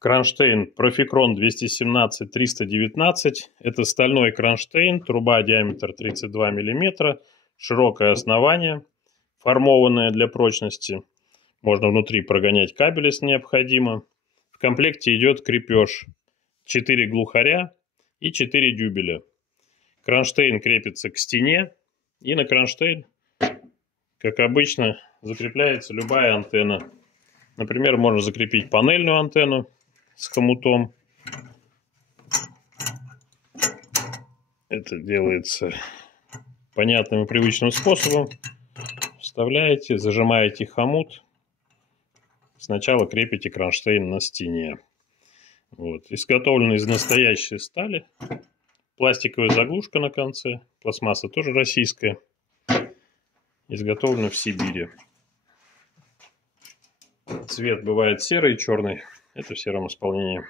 Кронштейн Proficron 217-319. Это стальной кронштейн, труба диаметр 32 мм, широкое основание, формованное для прочности. Можно внутри прогонять кабель, если необходимо. В комплекте идет крепеж. 4 глухаря и 4 дюбеля. Кронштейн крепится к стене. И на кронштейн, как обычно, закрепляется любая антенна. Например, можно закрепить панельную антенну с хомутом. Это делается понятным и привычным способом. Вставляете, зажимаете хомут. Сначала крепите кронштейн на стене. Вот. Изготовлено из настоящей стали. Пластиковая заглушка на конце. Пластмасса тоже российская. Изготовлена в Сибири. Цвет бывает серый и черный. Это в сером исполнении.